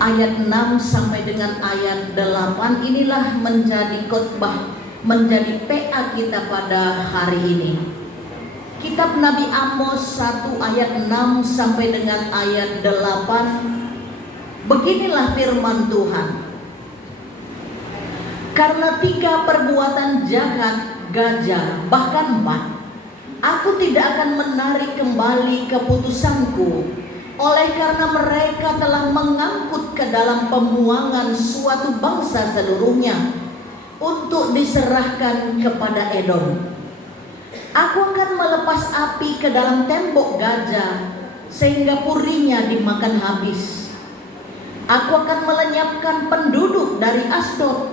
ayat 6 sampai dengan ayat 8 inilah menjadi khotbah, menjadi PA kita pada hari ini. Kitab Nabi Amos 1 ayat 6 sampai dengan ayat 8. Beginilah firman Tuhan. Karena 3 perbuatan jahat gajah, bahkan 4, aku tidak akan menarik kembali keputusanku. Oleh karena mereka telah mengangkut ke dalam pembuangan suatu bangsa seluruhnya untuk diserahkan kepada Edom. Aku akan melepas api ke dalam tembok gajah sehingga purinya dimakan habis. Aku akan melenyapkan penduduk dari Asdod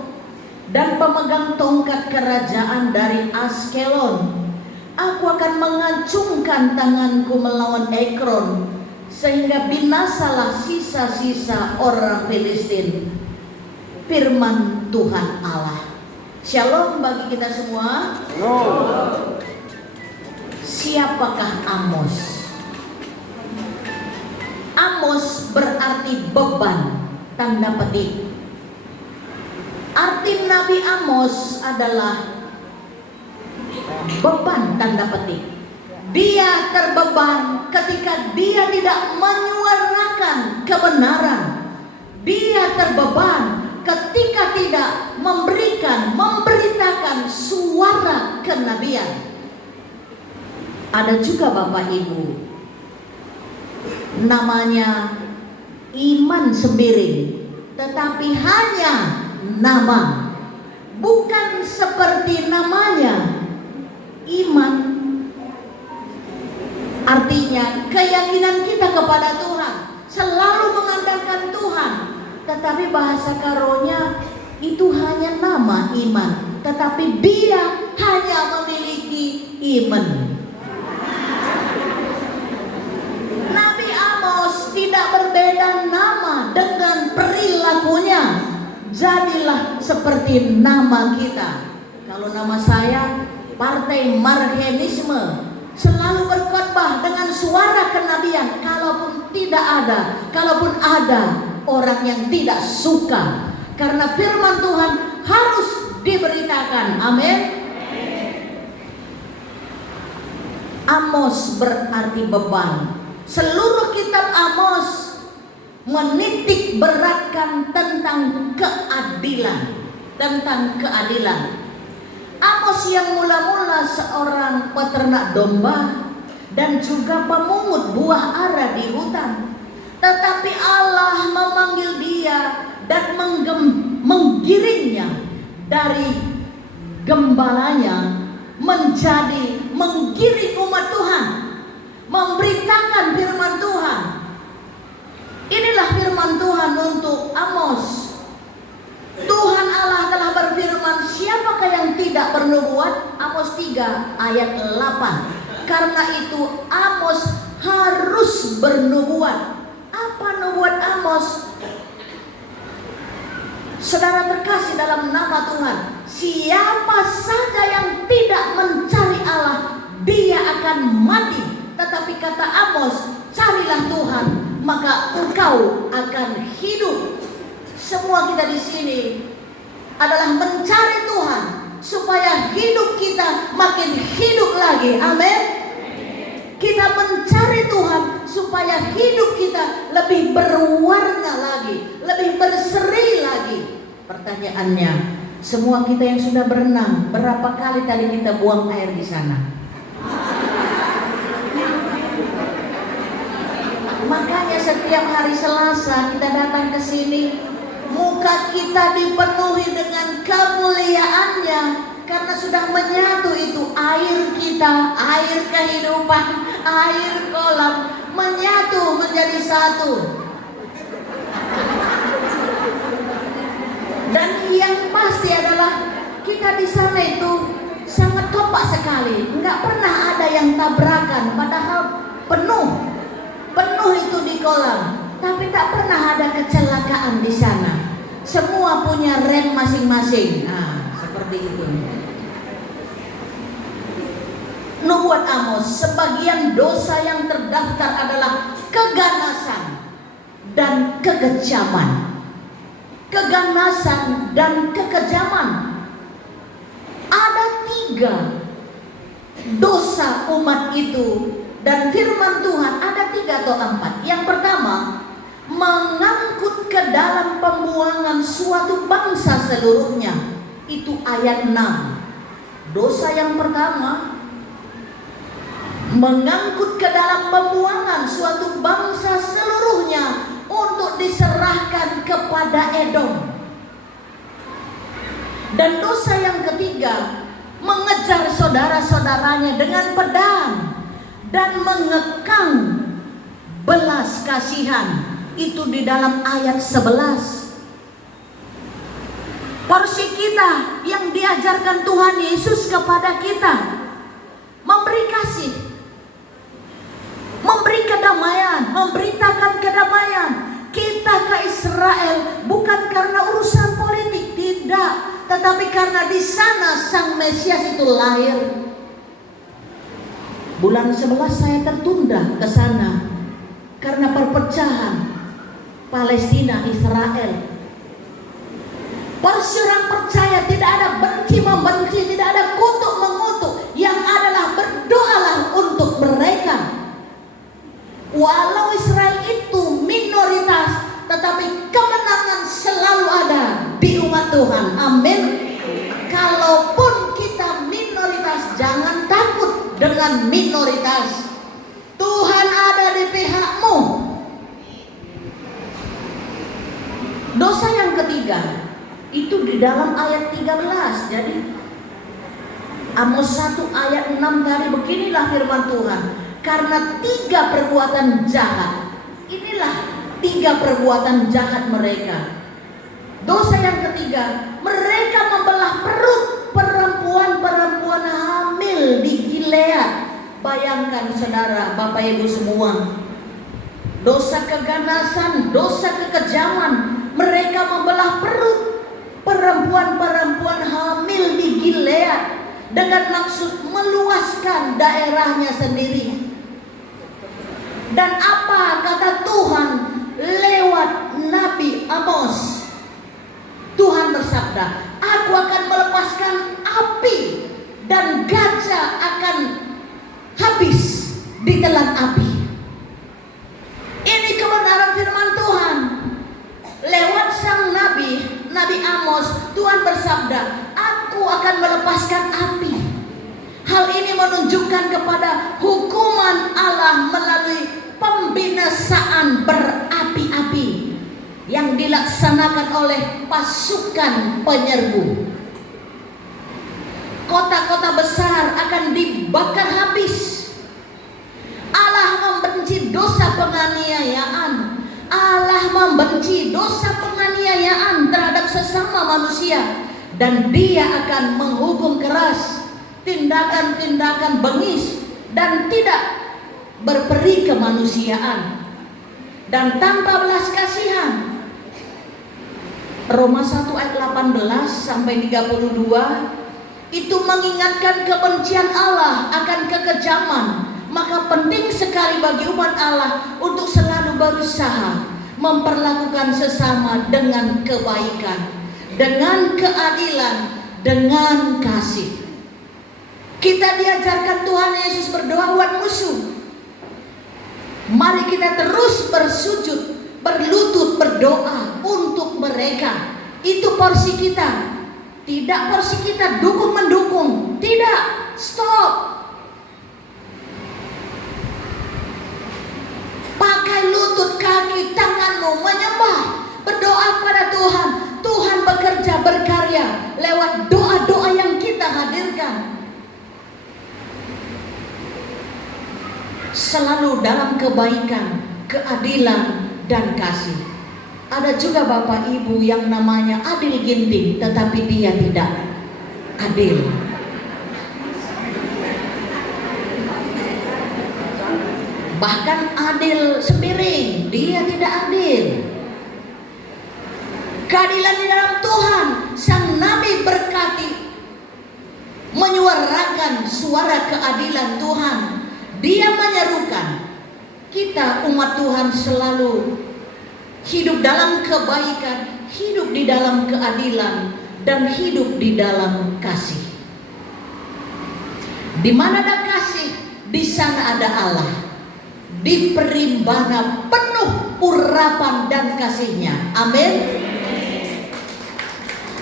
dan pemegang tongkat kerajaan dari Askelon. Aku akan mengacungkan tanganku melawan Ekron sehingga binasalah sisa-sisa orang Filistin. Firman Tuhan Allah. Shalom bagi kita semua. Siapakah Amos? Amos berarti beban, tanda petik. Arti Nabi Amos adalah beban, tanda petik. Dia terbeban ketika dia tidak menyuarakan kebenaran. Dia terbeban ketika tidak memberitakan suara kenabian. Ada juga Bapak Ibu, namanya iman sembiring, tetapi hanya nama, bukan seperti namanya iman. Artinya keyakinan kita kepada Tuhan, selalu mengandalkan Tuhan. Tetapi bahasa karonya itu hanya nama iman, tetapi dia hanya memiliki iman. Nabi Amos tidak berbeda nama dengan perilakunya. Jadilah seperti nama kita. Kalau nama saya Partai Marhenisme, selalu berkhotbah dengan suara kenabian. Kalaupun ada orang yang tidak suka, karena firman Tuhan harus diberitakan. Amin. Amos berarti beban. Seluruh kitab Amos menitik beratkan tentang keadilan. Amos yang mula-mula seorang peternak domba dan juga pemungut buah ara di hutan, tetapi Allah memanggil dia dan menggiringnya dari gembalanya menjadi menggiring umat Tuhan, memberitakan firman Tuhan. Inilah firman Tuhan untuk Amos. Tuhan Allah telah berfirman, siapakah yang tidak bernubuat? Amos 3 ayat 8. Karena itu Amos harus bernubuat. Apa nubuat Amos? Saudara terkasih dalam nama Tuhan, siapa saja yang tidak mencari Allah, dia akan mati. Tetapi kata Amos, carilah Tuhan, maka engkau akan hidup. Semua kita di sini adalah mencari Tuhan supaya hidup kita makin hidup lagi. Amin. Kita mencari Tuhan supaya hidup kita lebih berwarna lagi, lebih berseri lagi. Pertanyaannya, semua kita yang sudah berenang, berapa kali tadi kita buang air di sana? Makanya setiap hari Selasa kita datang ke sini, muka kita dipenuhi dengan kemuliaannya, karena sudah menyatu itu air kita, air kehidupan, air kolam, menyatu menjadi satu. Dan yang pasti adalah kita di sana itu sangat kompak sekali, nggak pernah ada yang tabrakan, padahal penuh itu di kolam. Tapi tak pernah ada kecelakaan di sana. Semua punya rem masing-masing. Nah, seperti itu. Nubuat Amos, sebagian dosa yang terdaftar adalah keganasan dan kekejaman. Keganasan dan kekejaman. Ada 3 dosa umat itu, dan firman Tuhan ada 3 atau 4. Yang pertama, mengangkut ke dalam pembuangan suatu bangsa seluruhnya. Itu ayat 6. Dosa yang pertama, mengangkut ke dalam pembuangan suatu bangsa seluruhnya untuk diserahkan kepada Edom. Dan dosa yang ketiga, mengejar saudara-saudaranya dengan pedang dan mengekang belas kasihan. Itu di dalam ayat 11. Porsi kita yang diajarkan Tuhan Yesus kepada kita, memberi kasih, memberi kedamaian, memberitakan kedamaian. Kita ke Israel bukan karena urusan politik, tidak, tetapi karena di sana Sang Mesias itu lahir. Bulan 11 saya tertunda ke sana karena perpecahan Palestina Israel. Porsi orang percaya tidak ada benci membenci, tidak ada kutuk mengutuk, yang adalah berdoalah untuk mereka. Walau Israel itu minoritas, tetapi kemenangan selalu ada di umat Tuhan. Amin. Kalaupun kita minoritas, jangan takut dengan minoritas. Tuhan ada di pihakmu. Dosa yang ketiga itu di dalam ayat 13. Jadi Amos 1 ayat 6 tadi, beginilah firman Tuhan. Karena 3 perbuatan jahat, inilah 3 perbuatan jahat mereka. Dosa yang ketiga, mereka membelah perut perempuan-perempuan hamil di Gilead. Bayangkan saudara, Bapak Ibu semua. Dosa keganasan, dosa kekejaman, mereka membelah perut perempuan-perempuan hamil di Gilead dengan maksud meluaskan daerahnya sendiri. Dan apa kata Tuhan lewat Nabi Amos? Tuhan bersabda, aku akan melepaskan api dan gajah akan habis ditelan api. Ini kebenaran firman Tuhan. Lewat sang Nabi, Nabi Amos, Tuhan bersabda, aku akan melepaskan api. Hal ini menunjukkan kepada hukuman Allah melalui pembinasaan berapi-api yang dilaksanakan oleh pasukan penyerbu. Kota-kota besar akan dibakar habis. Allah membenci dosa penganiayaan. Allah membenci dosa penganiayaan terhadap sesama manusia, dan Dia akan menghukum keras tindakan-tindakan bengis dan tidak berperi kemanusiaan dan tanpa belas kasihan. Roma 1 ayat 18 sampai 32 itu mengingatkan kebencian Allah akan kekejaman. Maka penting sekali bagi umat Allah untuk selalu berusaha memperlakukan sesama dengan kebaikan, dengan keadilan, dengan kasih. Kita diajarkan Tuhan Yesus berdoa buat musuh. Mari kita terus bersujud, berlutut berdoa untuk mereka. Itu porsi kita. Tidak porsi kita dukung mendukung. Tidak, stop. Pakai lutut, kaki, tanganmu menyembah, berdoa pada Tuhan. Tuhan bekerja, berkarya lewat doa-doa yang kita hadirkan. Selalu dalam kebaikan, keadilan, dan kasih. Ada juga Bapak Ibu yang namanya Adil Ginting, tetapi dia tidak adil. Bahkan Adil Sembiring, dia tidak adil. Keadilan di dalam Tuhan, sang Nabi berkati, menyuarakan suara keadilan Tuhan. Dia menyerukan kita umat Tuhan selalu hidup dalam kebaikan, hidup di dalam keadilan, dan hidup di dalam kasih. Di mana ada kasih, di sana ada Allah. Diberi mana penuh urapan dan kasihnya. Amin.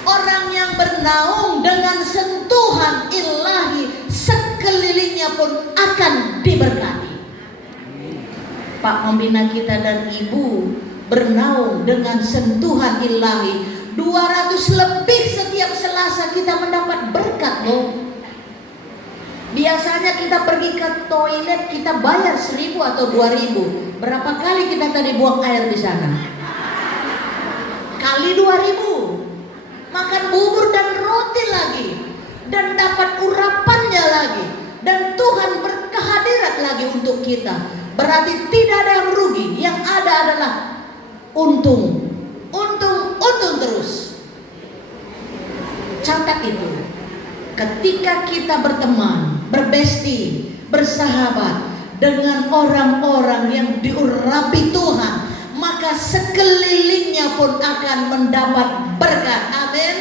Orang yang bernaung dengan sentuhan ilahi, sekelilingnya pun akan diberkati. Pak Pembina kita dan Ibu bernaung dengan sentuhan ilahi. 200 lebih setiap Selasa kita mendapat berkat loh. Biasanya kita pergi ke toilet kita bayar 1.000 atau 2.000. Berapa kali kita tadi buang air di sana? Kali 2.000. Makan bubur dan roti lagi, dan dapat urapannya lagi, dan Tuhan berkehadirat lagi untuk kita. Berarti tidak ada yang rugi, yang ada adalah untung, untung terus. Catat itu. Ketika kita berteman, berbesti, bersahabat dengan orang-orang yang diurapi Tuhan, maka sekelilingnya pun akan mendapat berkat. Amin.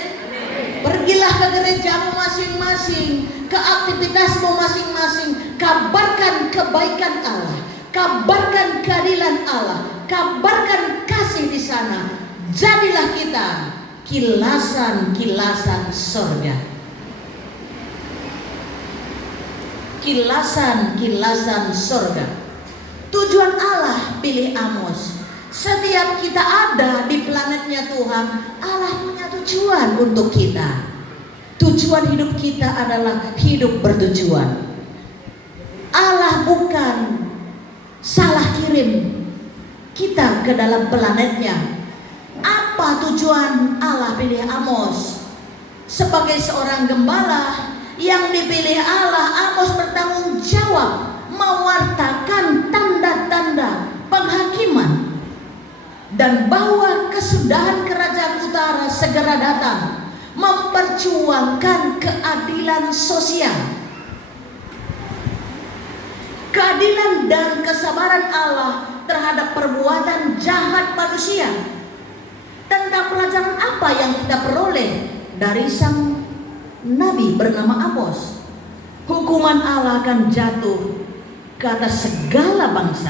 Pergilah ke gerejamu masing-masing, ke aktivitasmu masing-masing, kabarkan kebaikan Allah, kabarkan keadilan Allah, kabarkan kasih di sana. Jadilah kita kilasan-kilasan surga. Kilasan-kilasan surga. Tujuan Allah pilih Amos. Setiap kita ada di planetnya Tuhan, Allah punya tujuan untuk kita. Tujuan hidup kita adalah hidup bertujuan. Allah bukan salah kirim kita ke dalam planetnya. Apa tujuan Allah pilih Amos? Sebagai seorang gembala yang dipilih Allah, Amos bertanggung jawab mewartakan tanda-tanda penghakiman dan bahwa kesudahan kerajaan utara segera datang, memperjuangkan keadilan sosial, keadilan dan kesabaran Allah terhadap perbuatan jahat manusia. Tentang pelajaran apa yang kita peroleh dari sang Nabi bernama Amos? Hukuman Allah akan jatuh ke atas segala bangsa.